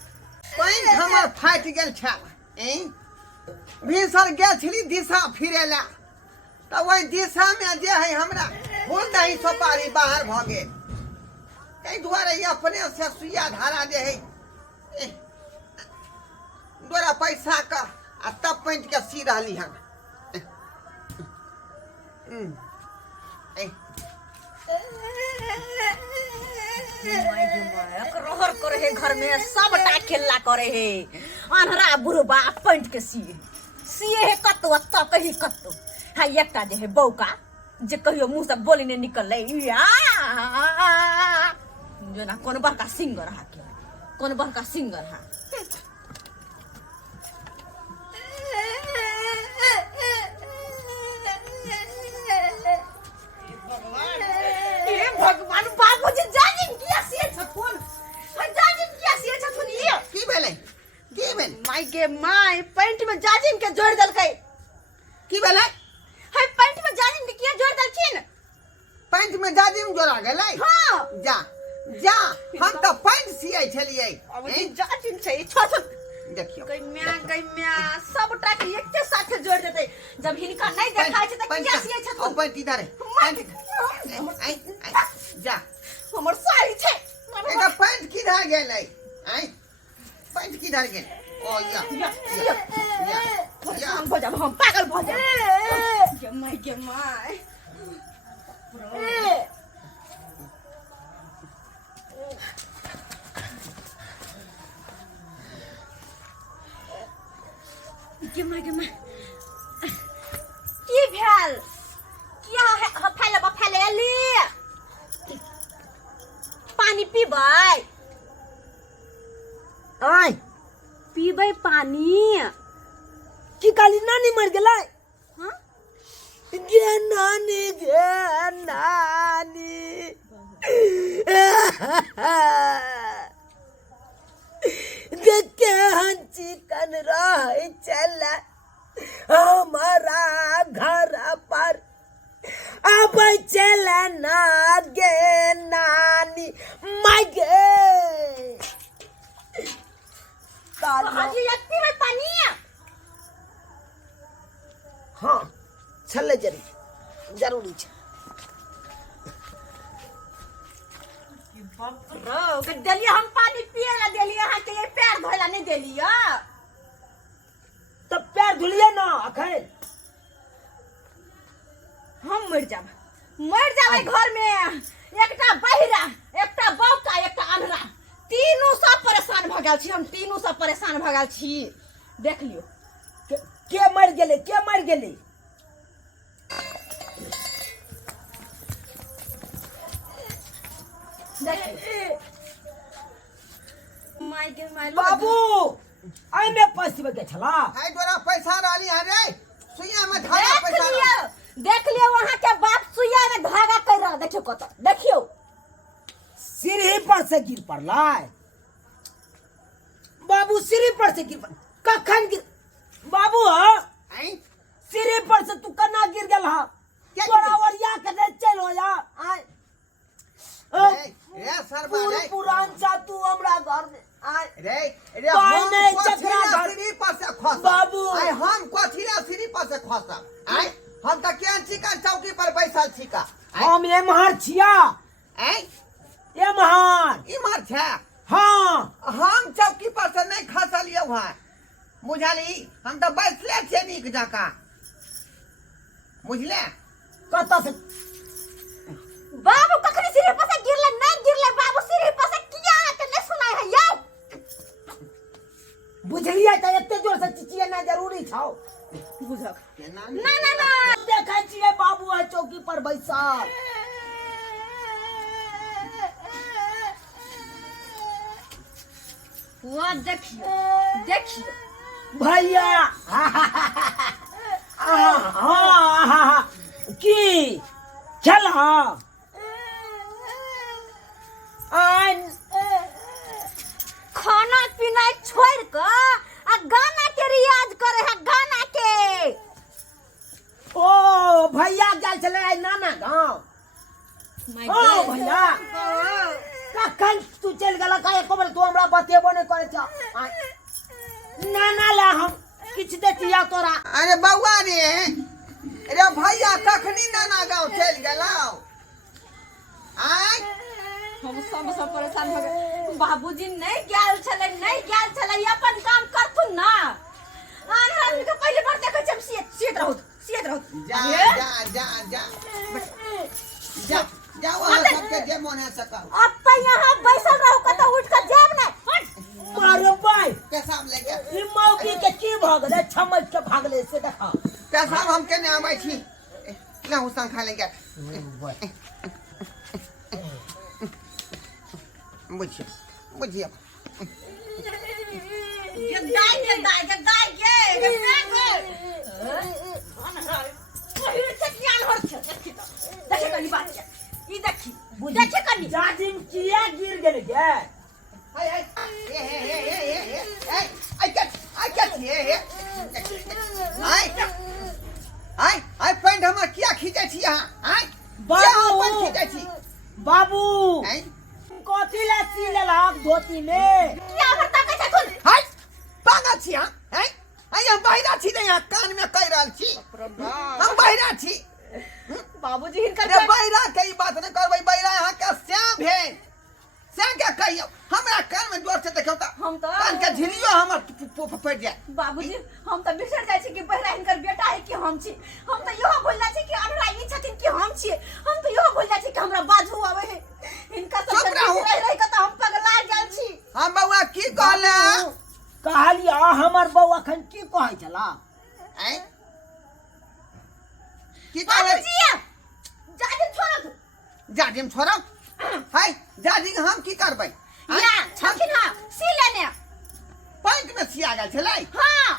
हमर फाटि गेल छल भिनसर गेल छली दिशा फिरे ला तऽ ओहि दिशा में जे है हमरा फूल दही सुपारी बाहर भ गेल एहि दुआरे अपने से सुइया धारा जे है डोरा पैसा का आ तब पैंट के सी रहली हन रहर करे है घर में सबटा खेला करे है अनहरा बुढ़बा पैंट के सिए है कतो अत्ता कही कतो हा एकटा जे है बौका जे कहियो मुंह से बोली ने निकल जो ना कौन बड़का सिंगर हा के कौन बड़का सिंगर हा भगवान बाबूजी जाजिम किया सिए छथुन जाजिम किया सिए छथुन ये की भेलै माय गे माय पैंट में जाजिम के जोड़ देलकै की भेलै है पैंट में जाजिम के किया जोड़ देलखिन पैंट में जाजिम जोड़ा गेलै हां जा जा हम तो पैंट सिए छलिए अब जाजिम छै छोट देखियो गैम्या सबटा के एके साथे जोड़ देतै जब हिनका नहीं देखाय छै त किया सिए छथुन पैंट इधर जा हमर साड़ी छै एका पैंट किधर गेलै पैंट किधर गेल ओ या हम हो जाब हम पागल भ जाब के माय के माय की भेल किया है फैले पानी पीबै आय पीबै पानी की काली नानी मर गेलै हां गे नानी देखे हन चिकन रहे चला हमारा घर पर अब चला ना गे नानी मागे आज यत्ती में पानी हाँ छले जरूरी छै देलिए हम पानी पिए ला देलिए अहाँ के ये पैर धोला नहीं देलिए तब पैर धुलिए ना अखन हम मर जाब घर में एकटा बहिरा एकटा बौका एकटा अनहरा तीनों सब परेशान भ गेल छी हम तीनों सब परेशान भ गेल छी देख लियो के मर गेले माय बाबू आई में पैसे के छला आई तोरा पैसा डाली है रे सुइया में धागा पैसा देख लियो वहां के बाप सुइया में धागा कर रहा देखियो कत देखियो सीढ़ी पर से गिर पड़लाय बाबू सीढ़ी पर से गिर पड़ कखन गिर बाबू सीढ़ी पर से तू कना गिर गेल हा तोरा ओरिया के नहीं चल हो या रे सरबा रे पुरान सा तू हमरा घर में रे हम कोठिला सीढ़ी पर से खस बाबू हम कोठिला सीढ़ी पर से खस हम त केन चिकन चौकी पर बैसल छिका हम एमहर छिया एमहर इमहर छै हाँ हम चौकी पर से नहीं खसलिए वहां बुझली हम तो बैठले छे नीक जका बुझले कत से बाबू कखनी सीढ़ी पर से गिरले नहीं गिरले बाबू सीढ़ी पर से किया के नहीं सुनाई है यौ बुझलिए त एते जोर से चिचिया ना जरूरी छौ बुझक ना देखै छियै बाबू आ चौकी पर बैसल वो देखियो भैया की चल खाना पीना छोड़ कर आ गाना के रियाज करे है गाना के। ओ भैया गेल छले आइ नाना गाँव। ओ भैया कखन तू चल गेला का एको बेर तू हमरा बतेबो नहीं करे छ। नाना ला हम किछ देतिया तोरा। अरे बउआ रे, अरे भैया कखनी नाना गाँव चल गेलाओ। आय हम सब परेशान हो गए। बाबूजी नहीं गेल छले अपन काम करथुन ना। आदमी के पहले बार देखै छम सियत रहू। जा जा जा जा जा जा वहाँ सबके जे मन है सका। अब तो यहाँ बैसल रहू कतो उठ कर जाब नहीं। मारे भाई पेशाब लेके ई मौकी के की भ गेलै छमक के भागले से देखा। पेशाब हम केने आबै छी ना हुसन खा लेंगे। बुझिए जाजिम किया गिर गेल गे। हाय हाय आई पैंट हमर किया खींचे छी अहाँ? आई बाबू खींचे छी बाबू आई कथी ला सी लेलक धोती में? हाय पागा छी हां आई आई हम बहिरा छी नहीं, कान में कह रहल छी हम बहिरा छी। बाबूजी हिनकर अरे बहिरा के ई बात न करबै। बहिरा यहाँ के श्याम भेल श्याम के कहियो हमरा कान में जोर से देखौ त हम तो कान के झिलियो हमर फट जाए। बाबूजी हम तो बिसर जाय छी कि बहरा हिनकर बेटा है कि हम छी। हम तो इहो भूल जाय छी कि हमरा ई छथिन कि हम छी। हम तो इहो भूल जाय छी कि हमरा बाजू आवे है। हिनका सब रह के तो हम पगला गेल छी। हम बउआ की कहला कहलिया हमर बउआ अखन की कहै छला? आई की कहले जाजिम छोड़ जाजिम छोड़ो। हाय जाजिम हम की करबै? या छथिन हां सी लेने पैंट में सिया गेल छलै। हां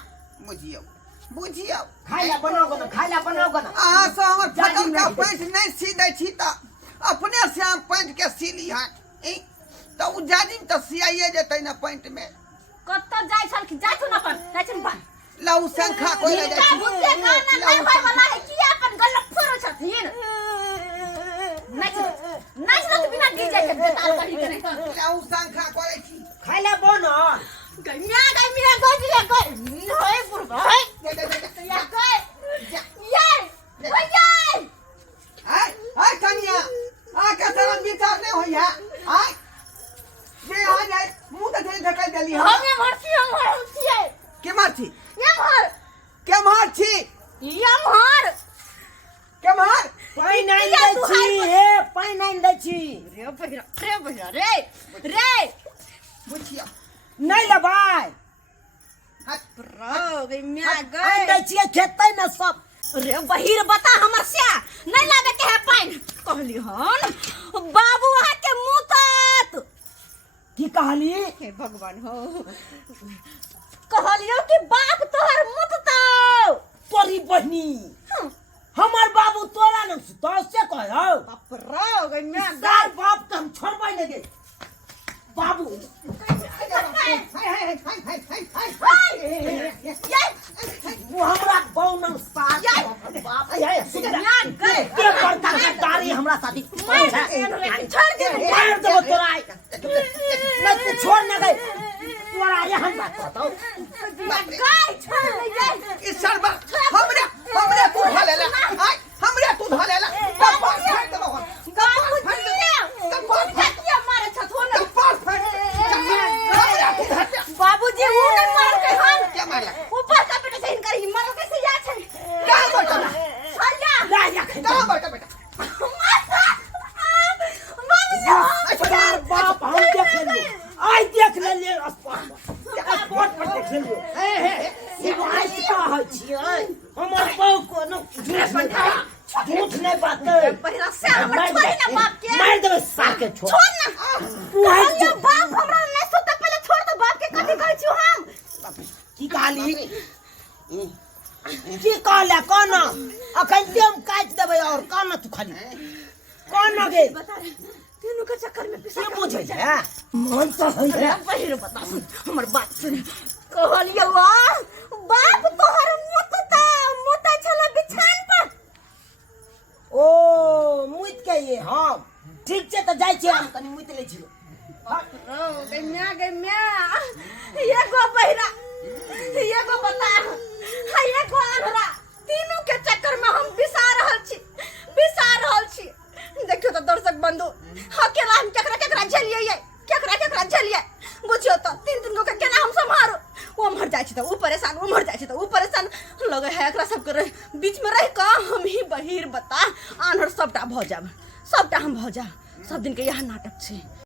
बुझियो खाइला बनाओ गना खाइला बनाओ गना। अहाँ से हमर जाजिम फटल का नहीं पैंट नहीं सी दै छी त अपने से हम पैंट के सीली है तो उ जाजिम तो सियाइए जेतै ना पैंट में। कत्तो जाय छल कि जाय न अपन जाय छन बा लऊ संखा कोई ले जाइ छी। बुझे गाना नहीं होय वाला है कि अपन गलत फोरो छथिन। नाच तो बिना डीजे के बेताल करी करे लऊ संखा करे छी। खाइला बना गमिया गज होय बुढ़ा या गय ये भैया हाय कनिया आ के तरह विचार नहीं होई है। हाय जे आ जाए मुंह त ढकल देली हम हम छिए के मार छी ये मार के मार छी ये मार के मार पाइन नहीं दै छी हे पाइन नहीं दै छी। रे भैया रे बुझियो नहीं लबाय ब्रो गमिया पाइन दै छी खेतै में सब। रे बहिर बता हमर से नहीं लागे के है पाइन कहली हन बाबू आ के मुतत की कहली? हे भगवान हो कहलियो कि बाप तोहर मुततो तोरी बहनी हमर बाबू तोरा न तो से कहौ बाप रो गमिया सार बाप के हम छोड़बै नहीं दे। बाबू वो हमरा बौनम साथ बाप के बड़का गद्दारी हमरा साथी छोड़ दे मार देबो तोरा न तू छोड़ न गई तोरा रे हम बात बताओ गाय छोड़ ले जाए इस सरबा हमरे तू धो लेला। हाय हमरे तू धो लेला। कपाल फाड़ देबो हम बाबू जी मारे छथुन कपाल फाड़ हमरे तू धो ले। बाबूजी वो नहीं मार के हम क्या मारला ऊपर का बेटा से इनकर हिम्मत कैसे जा छै कहां बैठा सरिया ला या कहां बैठा बेटा सार बाप हम देख लेलियो आई देख लेलियो स्पॉट पर देख लेलियो ई वाइस का है छियै हमर बहू को न झूठ नहीं बात पहिला से हमर छोड़ी ना बाप के मार देबे साके छोड़ ना तू है ये बाप हमरा नहीं सुते पहले छोड़ दो बाप के कथि कहै छी हम की कहली की कहले कहना अखन देम काट देबे और कहना तू खाली कौन न गेल बता रे तीनों के चक्कर में पिसा के बुझे है मन तो है अरे पहिरो बता सुन हमर बात सुन कहलियो बाप तोहर मुता छला बिछान पर ओ मुइत के ये हम ठीक छे तो जाय छे हम कनी मुइत ले छियो गै म्या ये गो पहिरा ये गो बता ये गो अनहरा तीनों के चक्कर में हम बिसा रहल छी देखियो तो दर्शक बंधु अकेला हम केकरा झेलिए बुझियो तो तीन गो के केना हम संभारो वो मर जाय छी तो ऊ परेशान लगे है एकरा सब के बीच में रह के हम ही बहिर बता आनहर सबटा भ जाब सब दिन के यह नाटक छै